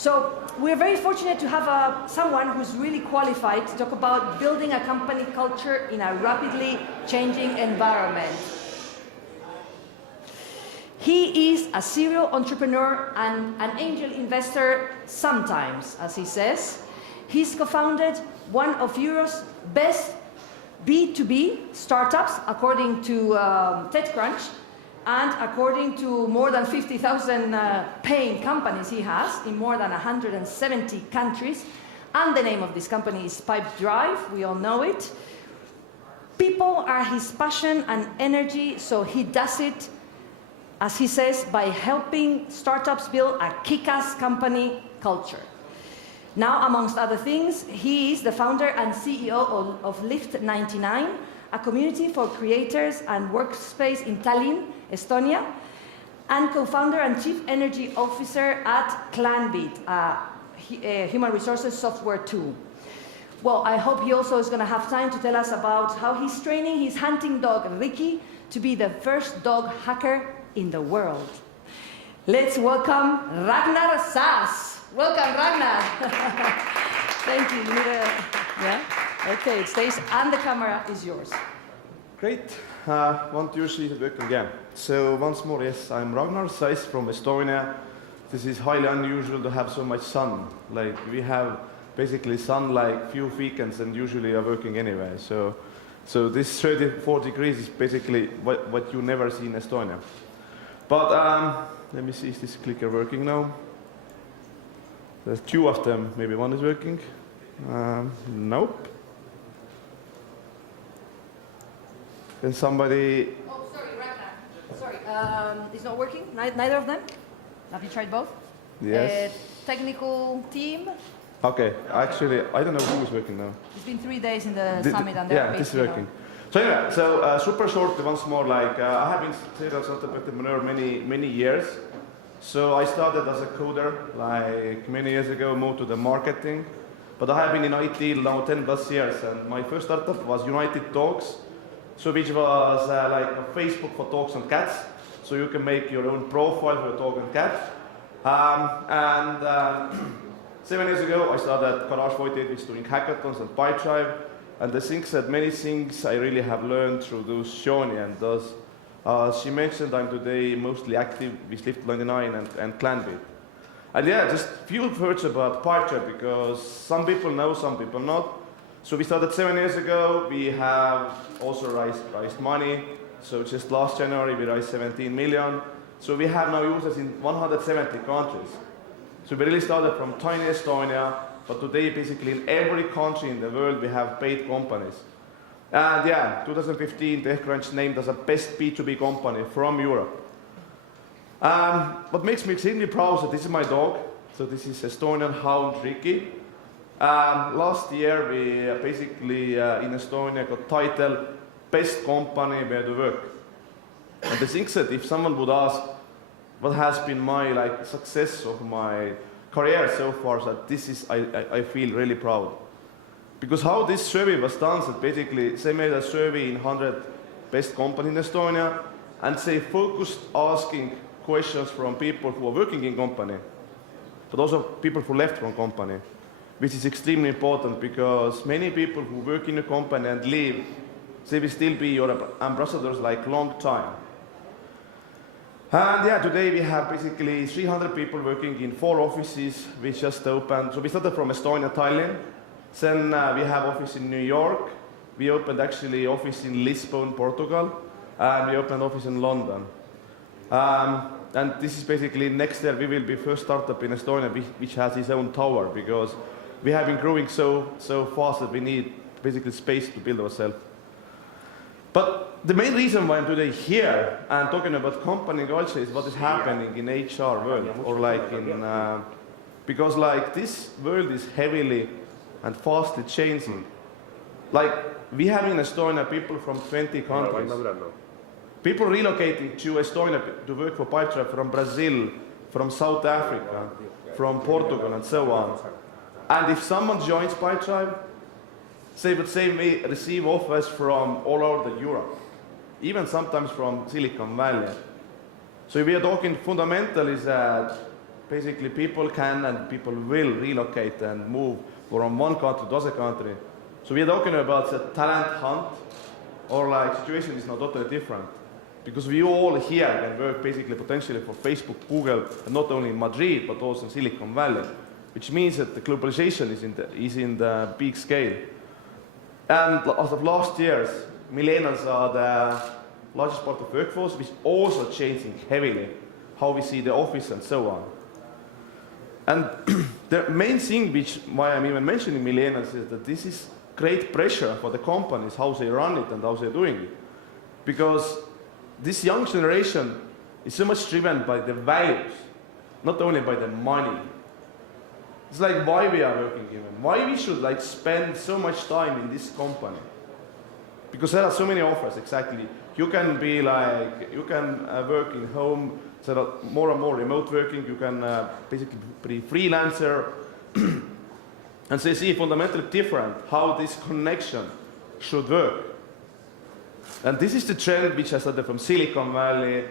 So we're very fortunate to have someone who's really qualified to talk about building a company culture in a rapidly changing environment. He is a serial entrepreneur and an angel investor sometimes, as he says. He's co-founded one of Europe's best B2B startups, according to TechCrunch, and according to more than 50,000 paying companies he has in more than 170 countries. And the name of this company is Pipedrive, we all know it. People are his passion and energy, so he does it, as he says, by helping startups build a kick-ass company culture. Now, amongst other things, he is the founder and CEO of Lift 99, a community for creators and workspace in Tallinn, Estonia, and co-founder and chief energy officer at Clanbit, a human resources software tool. Well, I hope he also is going to have time to tell us about how he's training his hunting dog, Ricky, to be the first dog hacker in the world. Let's welcome Ragnar Sass. Welcome, Ragnar. Thank you. You need a, yeah? Okay, it stays, and the camera is yours. Great. Want to see it working again. So once more, yes, I'm Ragnar Sass from Estonia. This is highly unusual to have so much sun. Like, we have basically sun like few weekends and usually are working anyway. So this 34 degrees is basically what you never see in Estonia. But let me see, is this clicker working now? There's two of them, maybe one is working. Nope. Then somebody... Oh, sorry, Ragnar. Sorry, it's not working? Neither of them? Have you tried both? Yes. Technical team? Okay, actually, I don't know who is working now. It's been 3 days in the summit and yeah, this is working. So anyway, super short once more, like, I have been serial entrepreneur many years. So I started as a coder, like many years ago, moved to the marketing. But I have been in IT now 10 plus years, and my first startup was United Dogs, so which was like a Facebook for dogs and cats. So you can make your own profile for a dog and cat. 7 years ago, I started Garage 48, which is doing hackathons and Pipedrive. And the things that many things I really have learned through those Shoni and those. She mentioned I'm today mostly active with Lift 99 and Clanbit. And yeah, just few words about Pipedrive, because some people know, some people not. So we started 7 years ago. We have also raised money. So just last January we raised 17 million. So we have now users in 170 countries. So we really started from tiny Estonia, but today basically in every country in the world we have paid companies. And yeah, 2015 TechCrunch named us a best B2B company from Europe. What makes me extremely proud, so this is my dog. So this is Estonian hound Ricky. Last year we basically in Estonia got title best company where to work. And the thing that if someone would ask what has been my like success of my career so far, that this is I feel really proud. Because how this survey was done, that basically they made a survey in 100 best companies in Estonia, and they focused asking questions from people who are working in company, but also people who left from company, which is extremely important because many people who work in a company and leave, they will still be your ambassadors like long time. And yeah, today we have basically 300 people working in 4 offices. We just opened, so we started from Estonia, Tallinn. Then we have office in New York. We opened actually office in Lisbon, Portugal. And we opened office in London. And this is basically next year we will be first startup in Estonia which has its own tower, because we have been growing so fast that we need basically space to build ourselves. But the main reason why I'm today here and talking about company culture is what is happening in HR world, or like in, because like this world is heavily and fastly changing. Like we have in Estonia people from 20 countries. People relocating to Estonia to work for Pipedrive from Brazil, from South Africa, from Portugal and so on. And if someone joins Pipedrive, they would say we receive offers from all over Europe, even sometimes from Silicon Valley. So we are talking fundamentally that basically people can and people will relocate and move from one country to other country. So we're talking about the talent hunt, or like situation is not totally different. Because we all here can work basically potentially for Facebook, Google, and not only in Madrid, but also in Silicon Valley, which means that the globalization is in the big scale. And as of last years, millennials are the largest part of the workforce, which is also changing heavily how we see the office and so on. And the main thing why I'm even mentioning millennials is that this is great pressure for the companies, how they run it and how they're doing it. Because this young generation is so much driven by the values, not only by the money. It's like why we are working even, why we should like spend so much time in this company. Because there are so many offers, exactly. You can be like, you can work in home, there are more and more remote working, you can basically be freelancer. And they see fundamentally different how this connection should work. And this is the trend which has started from Silicon Valley,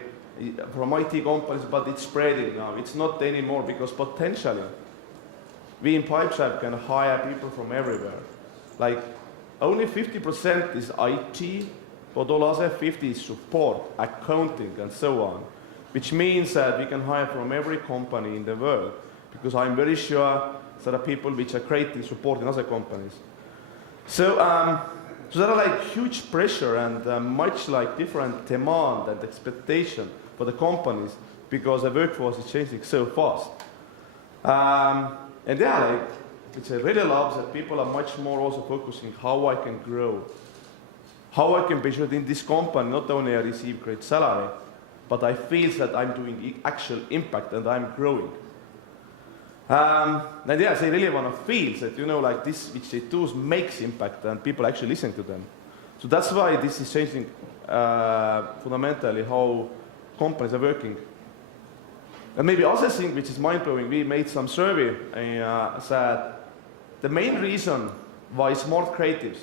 from IT companies, but it's spreading now. It's not anymore because potentially we in Pipedrive can hire people from everywhere. Like only 50% is IT, but all other 50 is support, accounting, and so on. Which means that we can hire from every company in the world, because I'm very sure there are people which are creating support in other companies. So there are like huge pressure and much like different demand and expectation for the companies because the workforce is changing so fast. And yeah, like, which I really love that people are much more also focusing how I can grow, how I can be sure that in this company not only I receive great salary, but I feel that I'm doing actual impact and I'm growing. And yeah, they really want to feel that, you know, like this, which they do makes impact and people actually listen to them. So that's why this is changing fundamentally how companies are working. And maybe other thing which is mind-blowing, we made some survey that the main reason why smart creatives,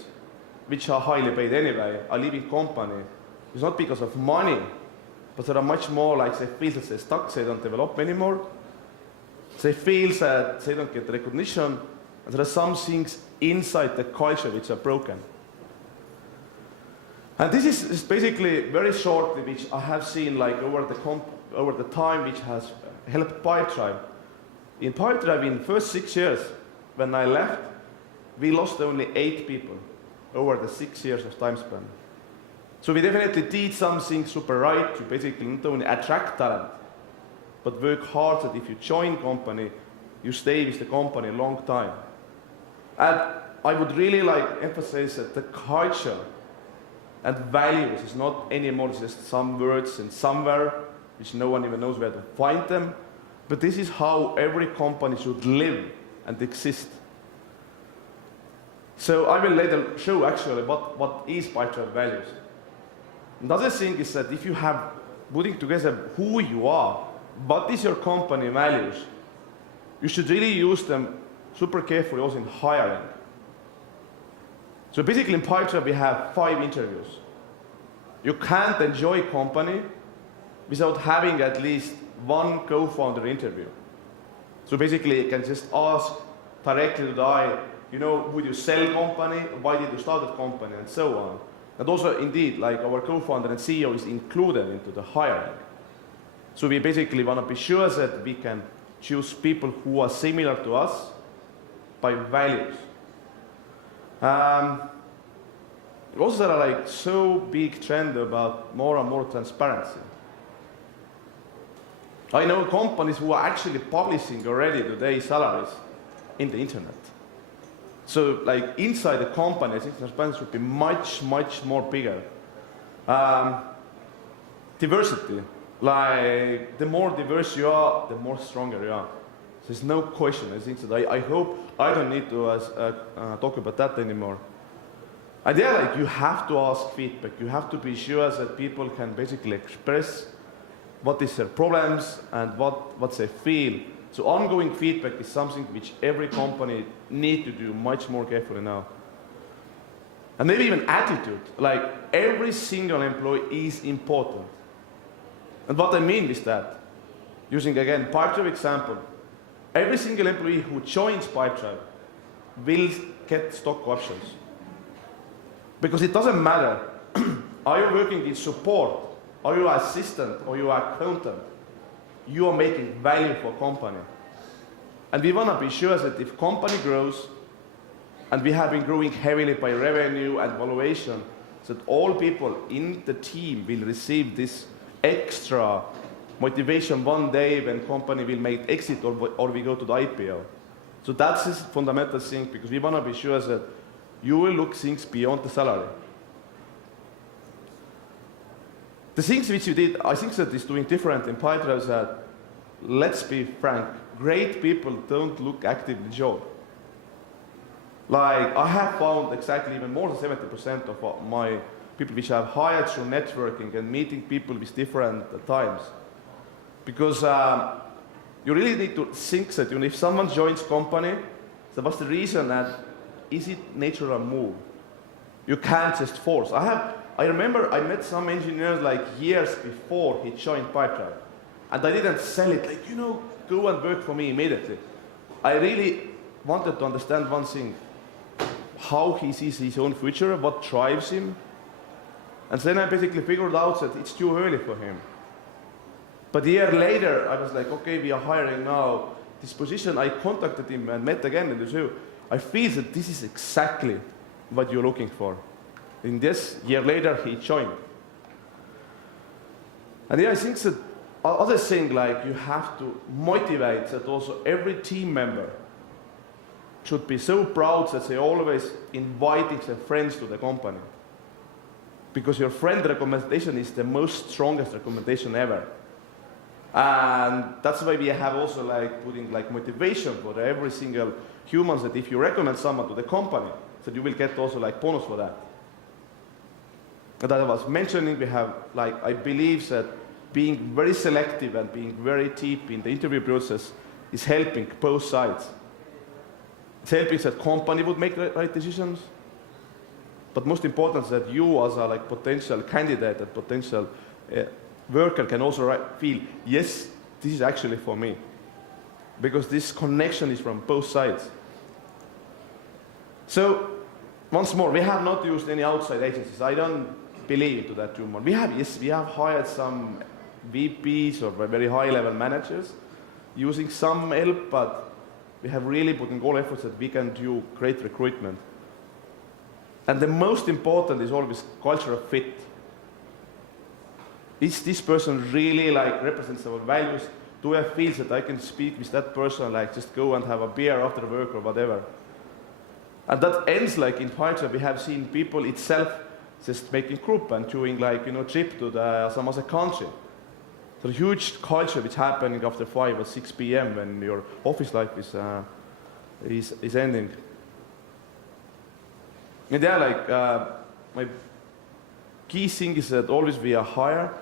which are highly paid anyway, are leaving company is not because of money, but there are much more like they feel that they're stuck, they don't develop anymore. They feel that they don't get recognition, and there are some things inside the culture which are broken. And this is basically very shortly, which I have seen like over the time, which has helped Pipedrive. In Pipedrive, in the first 6 years, when I left, we lost only 8 people over the 6 years of time span. So we definitely did something super right to basically not only attract talent, but work hard that if you join company, you stay with the company a long time. And I would really like emphasize that the culture and values is not anymore just some words and somewhere, which no one even knows where to find them, but this is how every company should live and exist. So I will later show actually what is Pipedrive values. Another thing is that if you have putting together who you are, what is your company values, you should really use them super carefully also in hiring. So basically in Pipedrive we have 5 interviews. You can't enjoy company without having at least one co-founder interview. So basically you can just ask directly to the eye, you know, would you sell company, why did you start that company, and so on. And also indeed, like our co-founder and CEO is included into the hiring. So we basically want to be sure that we can choose people who are similar to us by values. Also there are like so big trend about more and more transparency. I know companies who are actually publishing already today salaries in the internet. So like inside the company, I think transparency would be much, much more bigger. Diversity. Like, the more diverse you are, the more stronger you are. There's no question. I think that I hope I don't need to talk about that anymore. And yeah, like, you have to ask feedback. You have to be sure that people can basically express what is their problems and what they feel. So ongoing feedback is something which every company needs to do much more carefully now. And maybe even attitude. Like, every single employee is important. And what I mean is that Using again Pipedrive example, every single employee who joins Pipedrive will get stock options. Because it doesn't matter, are you working in support, are you an assistant, or you are accountant, you are making value for company. And we want to be sure that if company grows, and we have been growing heavily by revenue and valuation, that all people in the team will receive this extra motivation one day when company will make exit or we go to the IPO. So that's this fundamental thing, because we want to be sure that you will look things beyond the salary. The things which you did, I think that is doing different in Pipedrive is that, let's be frank, great people don't look actively job. Like, I have found exactly even more than 70% of my people which I've hired through networking and meeting people with different times. Because you really need to think that if someone joins company, so what's the reason that, is it natural move? You can't just force. I remember I met some engineers like years before he joined Pipedrive. And I didn't sell it like, go and work for me immediately. I really wanted to understand one thing, how he sees his own future, what drives him. And then I basically figured out that it's too early for him. But a year later, I was like, okay, we are hiring now this position. I contacted him and met again in the show. I feel that this is exactly what you're looking for. In this year later, he joined. And yeah, I think that other thing, like you have to motivate that also every team member should be so proud that they always inviting their friends to the company. Because your friend recommendation is the most strongest recommendation ever. And that's why we have also like putting like motivation for every single human, that if you recommend someone to the company, that you will get also like bonus for that. And as I was mentioning, we have like, I believe that being very selective and being very deep in the interview process is helping both sides. It's helping that company would make the right decisions, but most important is that you as a like potential candidate and potential worker can also feel, yes, this is actually for me. Because this connection is from both sides. So, once more, we have not used any outside agencies. I don't believe into that too much. We have hired some VPs or very high-level managers using some help, but we have really put in all efforts that we can do great recruitment. And the most important is always cultural fit. Is this person really like represents our values? Do I feel that I can speak with that person, like just go and have a beer after work or whatever? And that ends like in Pipedrive, we have seen people itself just making group and doing like, trip to some other country. So a huge culture which happening after 5 or 6 p.m. when your office life is ending. And yeah, like my key thing is that always we are hire,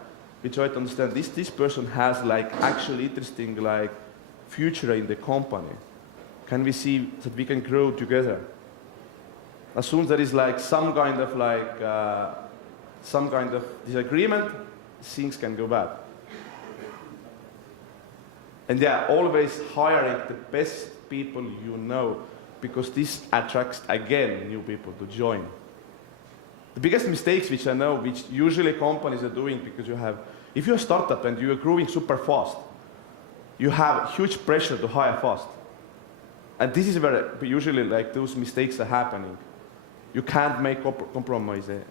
we try to understand this person has like actually interesting like future in the company. Can we see that we can grow together? As soon as there is like some kind of disagreement, things can go bad. And yeah, always hiring the best people you know, because this attracts again new people to join. The biggest mistakes which I know, which usually companies are doing, because if you're a startup and you're growing super fast, you have huge pressure to hire fast. And this is where usually like those mistakes are happening. You can't make compromise there.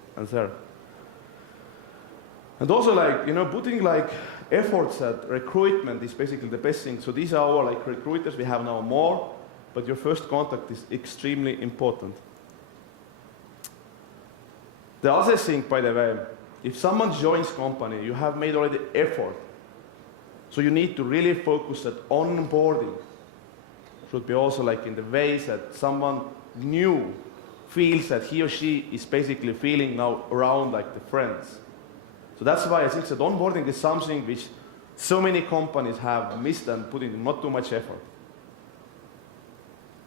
And also like, putting like efforts at recruitment is basically the best thing. So these are our like recruiters, we have now more, but your first contact is extremely important. The other thing, by the way, if someone joins company, you have made already effort. So you need to really focus at onboarding. Should be also like in the ways that someone new feels that he or she is basically feeling now around like the friends. So that's why I think that onboarding is something which so many companies have missed and put in not too much effort.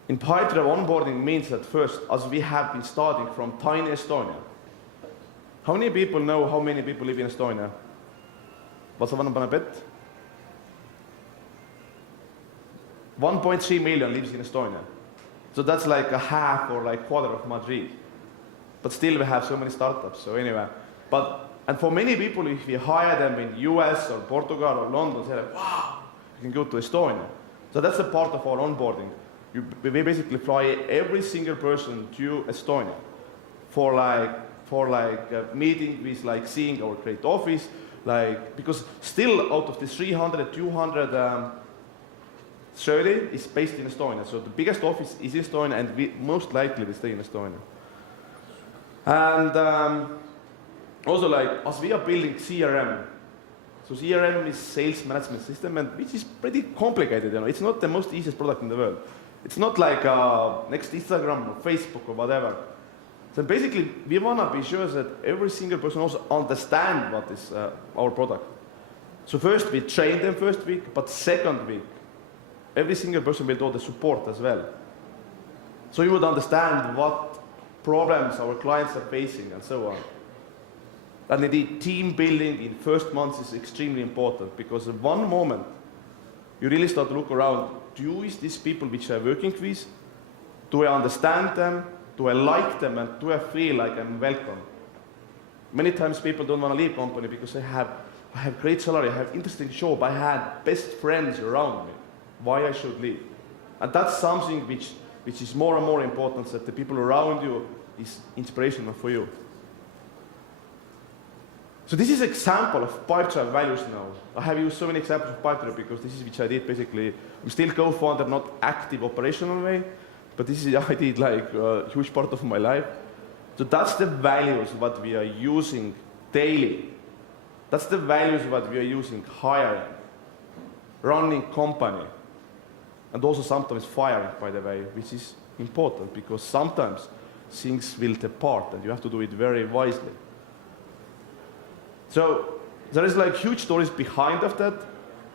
In Pipedrive, onboarding means that first, as we have been starting from tiny Estonia. How many people know how many people live in Estonia? What's the one on a bet? 1.3 million lives in Estonia. So that's like a half or like quarter of Madrid. But still we have so many startups, so anyway. And for many people, if we hire them in US or Portugal or London, they're like, wow, you can go to Estonia. So that's a part of our onboarding. We basically fly every single person to Estonia for like meeting with like seeing our great office, like, because still out of the 300, 200 30 is based in Estonia. So the biggest office is in Estonia, and we most likely will stay in Estonia. And also, like, as we are building CRM, so CRM is sales management system, and which is pretty complicated. You know, it's not the most easiest product in the world. It's not like next Instagram or Facebook or whatever. So basically, we want to be sure that every single person also understands what is our product. So first we train them first week, but second week, every single person will do the support as well. So you would understand what problems our clients are facing and so on. And indeed, team building in first months is extremely important, because at one moment, you really start to look around, do these people which I'm working with, do I understand them, do I like them, and do I feel like I'm welcome? Many times people don't want to leave company because I have great salary, I have interesting job, I had best friends around me. Why I should leave? And that's something which is more and more important, that the people around you is inspirational for you. So this is an example of Pipedrive values now. I have used so many examples of Pipedrive because this is which I did basically. I'm still co-founder, not active operational way, but this is I did like a huge part of my life. So that's the values what we are using daily. That's the values what we are using hiring, running company, and also sometimes firing, by the way, which is important because sometimes things will depart and you have to do it very wisely. So there is like huge stories behind of that.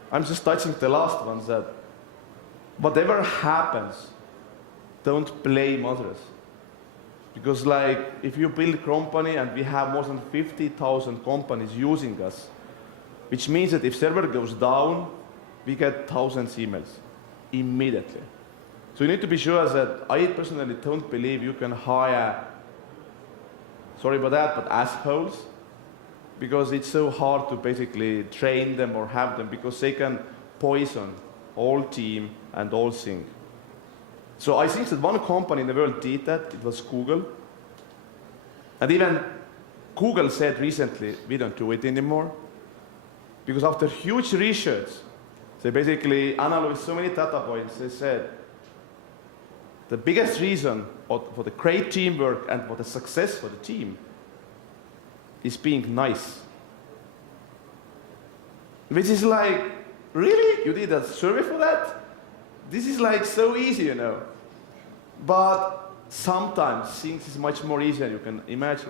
I'm just touching the last ones, that whatever happens, don't blame others. Because like if you build a company and we have more than 50,000 companies using us, which means that if server goes down, we get thousands emails immediately. So you need to be sure that I personally don't believe you can hire, sorry about that, but assholes, because it's so hard to basically train them or have them, because they can poison all team and all thing. So I think that one company in the world did that. It was Google. And even Google said recently, we don't do it anymore. Because after huge research, they basically analyzed so many data points. They said the biggest reason for the great teamwork and for the success for the team is being nice. Which is like, really? You did a survey for that? This is like so easy, you know. But sometimes things is much more easier than you can imagine.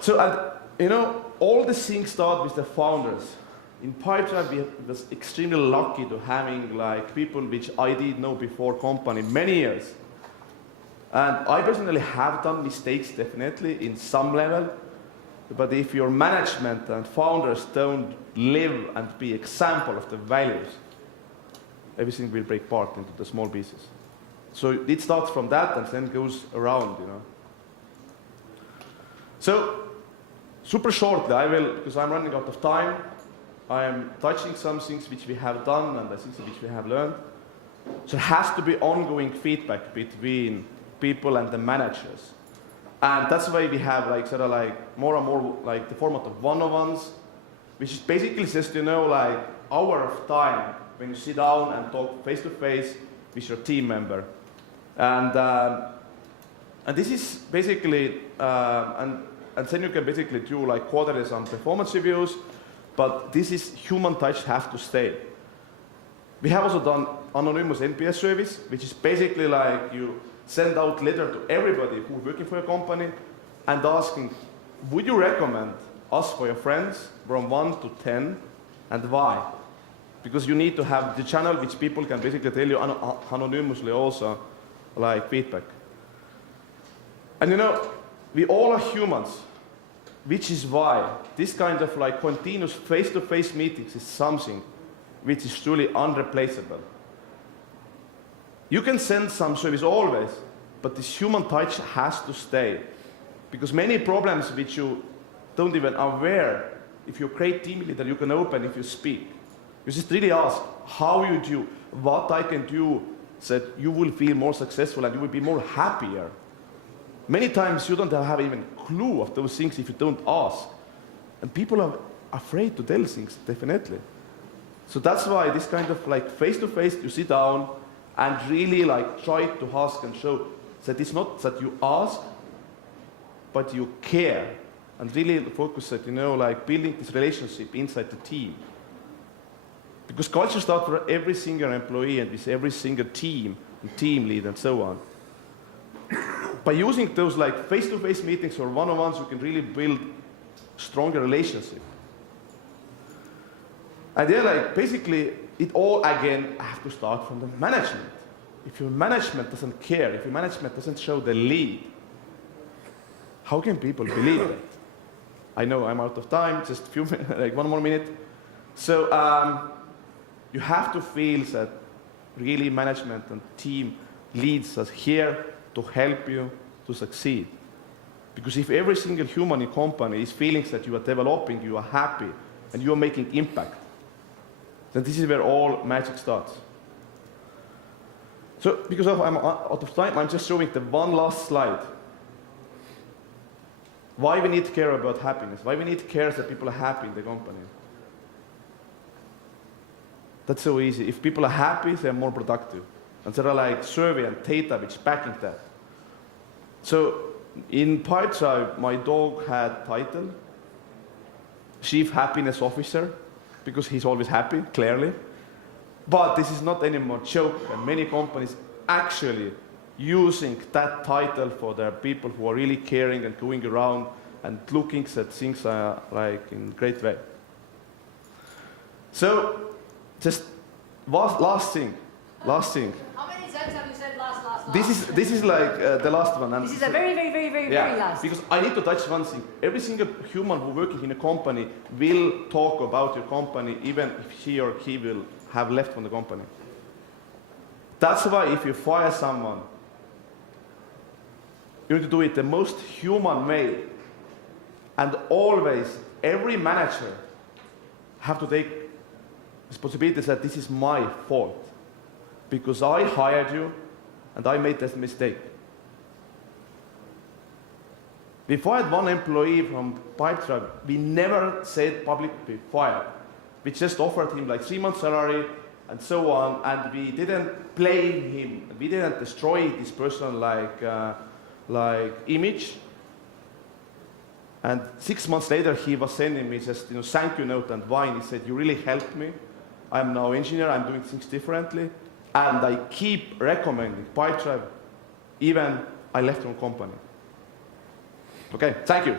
So, you know, all the things start with the founders. In Pipedrive, we was extremely lucky to having like people which I did know before company many years. And I personally have done mistakes, definitely, in some level. But if your management and founders don't live and be example of the values, everything will break apart into the small pieces. So it starts from that and then goes around, you know. So, super shortly, I will, because I'm running out of time, I am touching some things which we have done and the things which we have learned. So there has to be ongoing feedback between people and the managers. And that's why we have like sort of like more and more like the format of one-on-ones, which is basically just, you know, like hour of time when you sit down and talk face-to-face with your team member. And this is basically, and then you can basically do like quarterly some performance reviews, but this is human touch has to stay. We have also done anonymous NPS service, which is basically like you send out letter to everybody who's working for your company and asking, would you recommend us for your friends from 1 to 10 and why? Because you need to have the channel which people can basically tell you anonymously also, like feedback. And you know, we all are humans, which is why this kind of like continuous face-to-face meetings is something which is truly unreplaceable. You can send some service always, but this human touch has to stay. Because many problems which you don't even aware, if you're a great team leader, you can open if you speak. You just really ask how you do, what I can do, so that you will feel more successful and you will be more happier. Many times you don't have even a clue of those things if you don't ask. And people are afraid to tell things, definitely. So that's why this kind of like face-to-face, you sit down and really like try to ask and show that it's not that you ask, but you care. And really focus at, like building this relationship inside the team. Because culture starts for every single employee and with every single team, and team lead and so on. By using those like face-to-face meetings or one-on-ones, you can really build stronger relationship. And then like basically it all again has to start from the management. If your management doesn't care, if your management doesn't show the lead, how can people believe that? I know I'm out of time, just a few minutes, like one more minute. So you have to feel that really management and team leads us here to help you to succeed. Because if every single human in company is feeling that you are developing, you are happy, and you are making impact, then this is where all magic starts. So because I'm out of time, I'm just showing the one last slide. Why we need to care about happiness, why we need to care that people are happy in the company. That's so easy. If people are happy, they're more productive. And there are like survey and data which backing that. So in Pipedrive, my dog had title, Chief Happiness Officer, because he's always happy, clearly. But this is not anymore joke, and many companies actually using that title for their people who are really caring and going around and looking at things like in a great way. So, just last thing. How many times have you said last? This is like the last one. And this is a very last. Because I need to touch one thing. Every single human who working in a company will talk about your company, even if she or he will have left from the company. That's why if you fire someone, you need to do it the most human way. And always, every manager have to take responsibility that this is my fault. Because I hired you and I made this mistake. We fired one employee from Pipedrive. We never said publicly fired. We just offered him like 3 months salary and so on, and we didn't blame him. We didn't destroy this person like image. And 6 months later, he was sending me just thank you note and wine. He said, "You really helped me. I'm now engineer. I'm doing things differently, and I keep recommending Pipedrive, even I left your company." Okay, thank you.